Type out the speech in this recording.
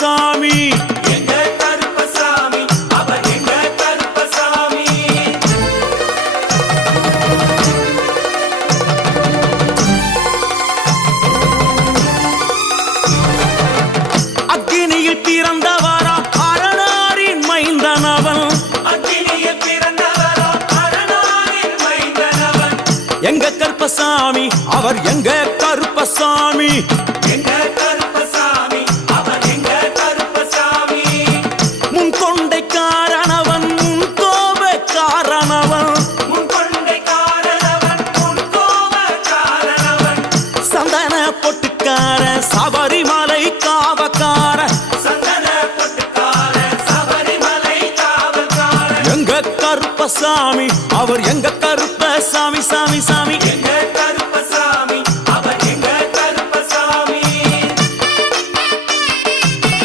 கருப்பசாமி. எங்க கருப்பசாமி அவர் எங்க கருப்பசாமி. அக்கினியில் பிறந்தவரா அரணாரின் மைந்தனவன். அக்கினியில் பிறந்தவரா அரணாரின் மைந்தனவன். எங்க கருப்பசாமி அவர் எங்க கருப்பசாமி. எங்க கருப்பசாமி அவர் எங்க கருப்பசாமி. முன்கொண்டைக்காரனவன் முன்கோபக்காரனவன். முன்கொண்டைக்காரனவன் முன்கோபக்காரனவன். சந்தன பொட்டுக்கார சபரிமலை காவக்கார. சந்தன பொட்டுக்கார சபரிமலை காவல்காரன். எங்க கருப்பசாமி அவர் எங்க கருப்பசாமி சாமி சாமி.